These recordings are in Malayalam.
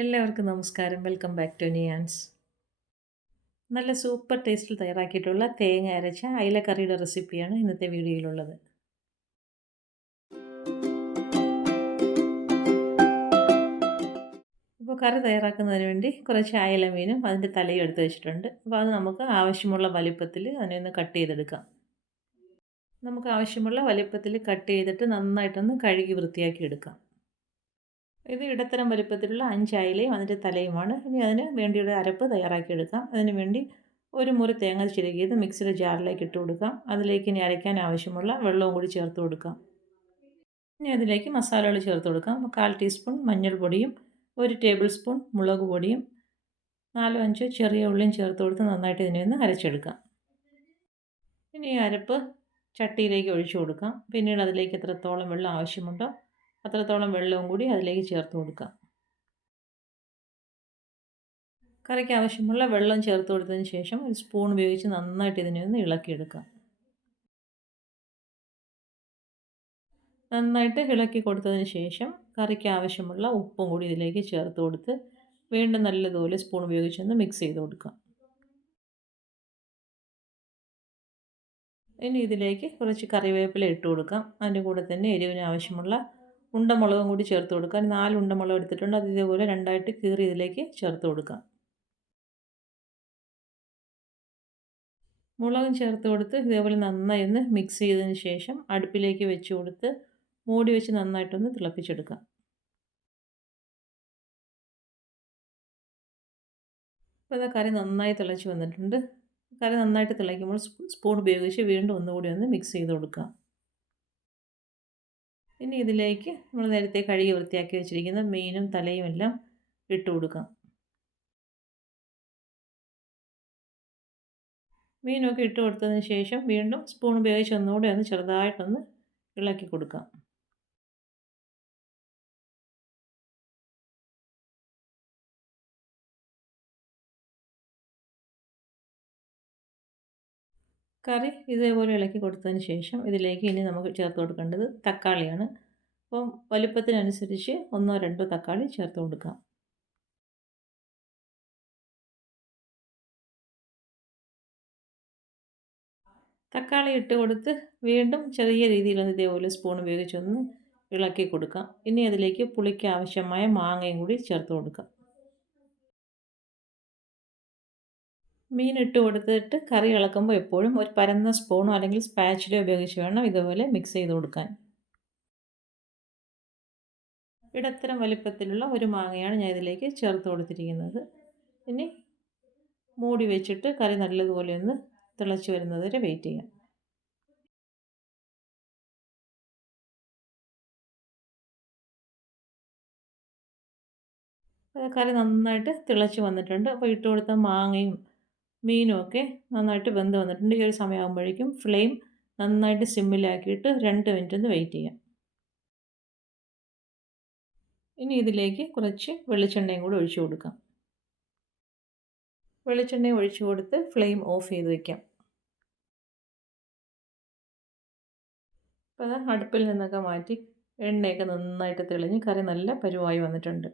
എല്ലാവർക്കും നമസ്കാരം. വെൽക്കം ബാക്ക് ടു നിയാൻസ് നല്ല സൂപ്പർ ടേസ്റ്റിൽ തയ്യാറാക്കിയിട്ടുള്ള തേങ്ങ അരച്ച അയിലക്കറിയുടെ റെസിപ്പിയാണ് ഇന്നത്തെ വീഡിയോയിലുള്ളത്. ഇപ്പോൾ കറി തയ്യാറാക്കുന്നതിന് വേണ്ടി കുറച്ച് അയല മീനും അതിന്റെ തലയും എടുത്ത് വെച്ചിട്ടുണ്ട്. അപ്പോൾ അത് നമുക്ക് ആവശ്യമുള്ള വലിപ്പത്തിൽ അതിനെ ഒന്ന് കട്ട് ചെയ്തെടുക്കാം. നമുക്ക് ആവശ്യമുള്ള വലിപ്പത്തിൽ കട്ട് ചെയ്തിട്ട് നന്നായിട്ടൊന്ന് കഴുകി വൃത്തിയാക്കി എടുക്കാം. ഇത് ഇടത്തരം വലുപ്പത്തിലുള്ള അഞ്ചായിലയും അതിന്റെ തലയുമാണ്. ഇനി അതിന് വേണ്ടിയുള്ള അരപ്പ് തയ്യാറാക്കിയെടുക്കാം. അതിന് വേണ്ടി ഒരു മുറി തേങ്ങ ചിരകിയത് മിക്സിയുടെ ജാറിലേക്ക് ഇട്ട് കൊടുക്കാം. അതിലേക്ക് ഇനി അരയ്ക്കാൻ ആവശ്യമുള്ള വെള്ളവും കൂടി ചേർത്ത് കൊടുക്കാം. ഇനി അതിലേക്ക് മസാലകൾ ചേർത്ത് കൊടുക്കാം. കാൽ ടീസ്പൂൺ മഞ്ഞൾപ്പൊടിയും ഒരു ടേബിൾ സ്പൂൺ മുളക് പൊടിയും നാലോ അഞ്ചോ ചെറിയ ഉള്ളിയും ചേർത്ത് കൊടുത്ത് നന്നായിട്ട് ഇതിനെ ഒന്ന് അരച്ചെടുക്കാം. ഇനി ഈ അരപ്പ് ചട്ടിയിലേക്ക് ഒഴിച്ചു കൊടുക്കാം. പിന്നീട് അതിലേക്ക് എത്രത്തോളം വെള്ളം ആവശ്യമുണ്ടോ അത്രത്തോളം വെള്ളവും കൂടി അതിലേക്ക് ചേർത്ത് കൊടുക്കാം. കറിക്ക് ആവശ്യമുള്ള വെള്ളം ചേർത്ത് കൊടുത്തതിന് ശേഷം ഒരു സ്പൂൺ ഉപയോഗിച്ച് നന്നായിട്ട് ഇതിനെ ഒന്ന് ഇളക്കിയെടുക്കാം. നന്നായിട്ട് ഇളക്കി കൊടുത്തതിന് ശേഷം കറിക്ക് ആവശ്യമുള്ള ഉപ്പും കൂടി ഇതിലേക്ക് ചേർത്ത് കൊടുത്ത് വീണ്ടും നല്ലതുപോലെ സ്പൂൺ ഉപയോഗിച്ചൊന്ന് മിക്സ് ചെയ്ത് കൊടുക്കാം. ഇനി ഇതിലേക്ക് കുറച്ച് കറിവേപ്പില ഇട്ട് കൊടുക്കാം. അതിന്റെ കൂടെ തന്നെ എരിവിന് ആവശ്യമുള്ള ഉണ്ടമുളകും കൂടി ചേർത്ത് കൊടുക്കാം നാല് ഉണ്ടമുളക് എടുത്തിട്ടുണ്ട്. അത് ഇതേപോലെ രണ്ടായിട്ട് കീറി ഇതിലേക്ക് ചേർത്ത് കൊടുക്കാം മുളകും ചേർത്ത് കൊടുത്ത് ഇതേപോലെ നന്നായി ഒന്ന് മിക്സ് ചെയ്തതിന് ശേഷം അടുപ്പിലേക്ക് വെച്ച് കൊടുത്ത് മൂടി വെച്ച് നന്നായിട്ടൊന്ന് തിളപ്പിച്ചെടുക്കാം അപ്പോൾ ഇതാ കറി നന്നായി തിളച്ച് വന്നിട്ടുണ്ട്. കറി നന്നായിട്ട് തിളയ്ക്കുമ്പോൾ സ്പൂൺ ഉപയോഗിച്ച് വീണ്ടും ഒന്നുകൂടി ഒന്ന് മിക്സ് ചെയ്ത് കൊടുക്കാം ഇനി ഇതിലേക്ക് നമ്മൾ നേരത്തെ കഴുകി വൃത്തിയാക്കി വെച്ചിരിക്കുന്ന മീനും തലയും എല്ലാം ഇട്ടു കൊടുക്കാം. മീനൊക്കെ ഇട്ട് കൊടുത്തതിന് ശേഷം വീണ്ടും സ്പൂൺ ഉപയോഗിച്ച് ഒന്നുകൂടെ ഒന്ന് ചെറുതായിട്ടൊന്ന് ഇളക്കി കൊടുക്കാം. കറി ഇതേപോലെ ഇളക്കി കൊടുത്തതിന് ശേഷം ഇതിലേക്ക് ഇനി നമുക്ക് ചേർത്ത് കൊടുക്കേണ്ടത് തക്കാളിയാണ്. അപ്പം വലുപ്പത്തിനനുസരിച്ച് ഒന്നോ രണ്ടോ തക്കാളി ചേർത്ത് കൊടുക്കാം. തക്കാളി ഇട്ട് കൊടുത്ത് വീണ്ടും ചെറിയ രീതിയിലൊന്ന് ഇതേപോലെ സ്പൂൺ ഉപയോഗിച്ചൊന്ന് ഇളക്കി കൊടുക്കാം. ഇനി അതിലേക്ക് പുളിക്ക് ആവശ്യമായ മാങ്ങയും കൂടി ചേർത്ത് കൊടുക്കാം. മീൻ ഇട്ട് കൊടുത്തിട്ട് കറി ഇളക്കുമ്പോൾ എപ്പോഴും ഒരു പരന്ന സ്പൂണോ അല്ലെങ്കിൽ സ്പാച്ചിലോ ഉപയോഗിച്ച് വേണം ഇതുപോലെ മിക്സ് ചെയ്ത് കൊടുക്കാൻ. ഇടത്തരം വലിപ്പത്തിലുള്ള ഒരു മാങ്ങയാണ് ഞാൻ ഇതിലേക്ക് ചേർത്ത് കൊടുത്തിരിക്കുന്നത്. ഇനി മൂടി വെച്ചിട്ട് കറി നല്ലതുപോലെ ഒന്ന് തിളച്ച് വരുന്നത് വരെ വെയിറ്റ് ചെയ്യാം. കറി നന്നായിട്ട് തിളച്ച് വന്നിട്ടുണ്ട്. അപ്പോൾ ഇട്ട് കൊടുത്ത മാങ്ങയും മീനും ഒക്കെ നന്നായിട്ട് വെന്ത് വന്നിട്ടുണ്ട്. ഈ ഒരു സമയമാകുമ്പോഴേക്കും ഫ്ലെയിം നന്നായിട്ട് സിമ്മിലാക്കിയിട്ട് രണ്ട് മിനിറ്റ് ഒന്ന് വെയിറ്റ് ചെയ്യാം. ഇനി ഇതിലേക്ക് കുറച്ച് വെളിച്ചെണ്ണയും കൂടി ഒഴിച്ചു കൊടുക്കാം. വെളിച്ചെണ്ണയും ഒഴിച്ചു കൊടുത്ത് ഫ്ലെയിം ഓഫ് ചെയ്ത് വയ്ക്കാം അപ്പോൾ അടുപ്പിൽ നിന്നൊക്കെ മാറ്റി എണ്ണയൊക്കെ നന്നായിട്ട് തെളിഞ്ഞ് കറി നല്ല പരുവായി വന്നിട്ടുണ്ട്.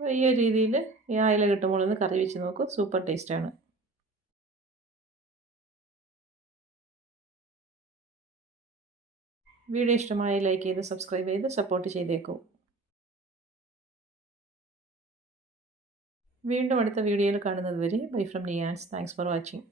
ഈ ഒരു രീതിയിൽ ഈ അയില കിട്ടുമ്പോൾ ഒന്ന് കറി വെച്ച് നോക്കും. സൂപ്പർ ടേസ്റ്റാണ് വീഡിയോ ഇഷ്ടമായി ലൈക്ക് ചെയ്ത് സബ്സ്ക്രൈബ് ചെയ്ത് സപ്പോർട്ട് ചെയ്തേക്കൂ. വീണ്ടും അടുത്ത വീഡിയോയിൽ കാണുന്നത് വരെ bye from Niyans thanks for watching